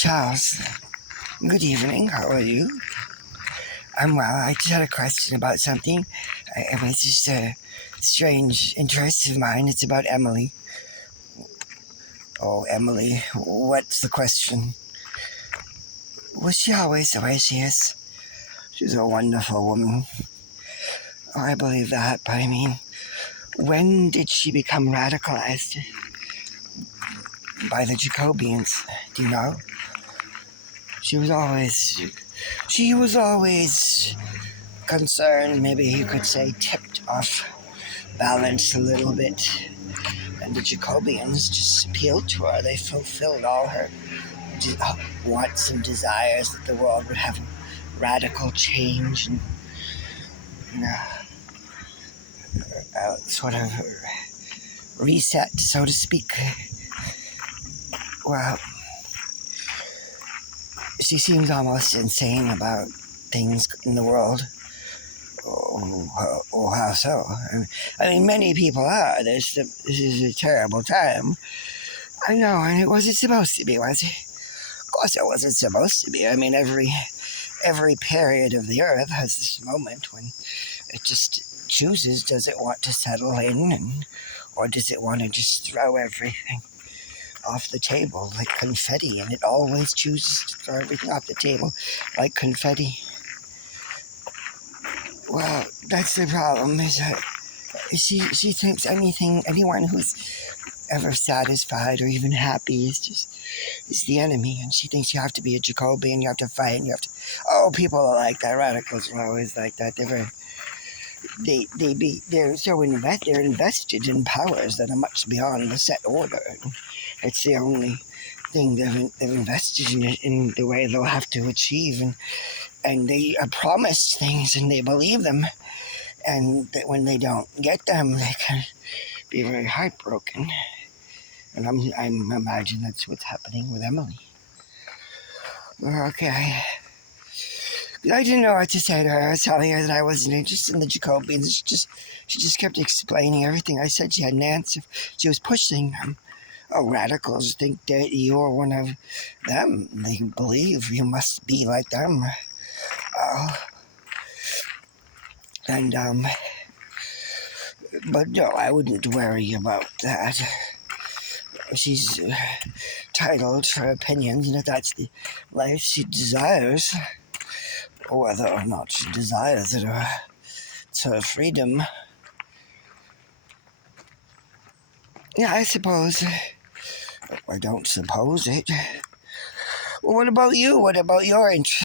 Charles, good evening. How are you? I'm well. I just had a question about something. It was just a strange interest of mine. It's about Emily. Oh, Emily, what's the question? Was she always the way she is? She's a wonderful woman. Oh, I believe that, but I mean, when did she become radicalized by the Jacobeans? Do you know? She was always concerned, maybe you could say tipped off balance a little bit. And the Jacobeans just appealed to her. They fulfilled all her wants and desires that the world would have radical change and sort of reset, so to speak. Well, she seems almost insane about things in the world. Oh, how so? I mean, many people are. This is a terrible time. I know, and it wasn't supposed to be, was it? Of course it wasn't supposed to be. I mean, every period of the earth has this moment when it just chooses, does it want to settle in, or does it want to just throw everything off the table like confetti, and it always chooses to throw everything off the table like confetti. Well, that's the problem, is that she thinks anyone who's ever satisfied or even happy is the enemy, and she thinks you have to be a Jacobean, you have to fight, and you have to. Oh, people are like that. Radicals are always like that. They're invested in powers that are much beyond the set order. It's the only thing they've invested in the way they'll have to achieve, and they are promised things and they believe them, and that when they don't get them, they can be very heartbroken. And I'm imagine that's what's happening with Emily. Okay. I didn't know what to say to her. I was telling her that I wasn't interested in the Jacobians. She just kept explaining everything. I said she had an answer. She was pushing them. Oh, radicals think that you're one of them. They believe you must be like them. Oh. And, but no, I wouldn't worry about that. She's entitled to her opinions, and if that's the life she desires, or whether or not she desires it, or it's her freedom. Yeah, I suppose. I don't suppose it. Well, what about you? What about your interest?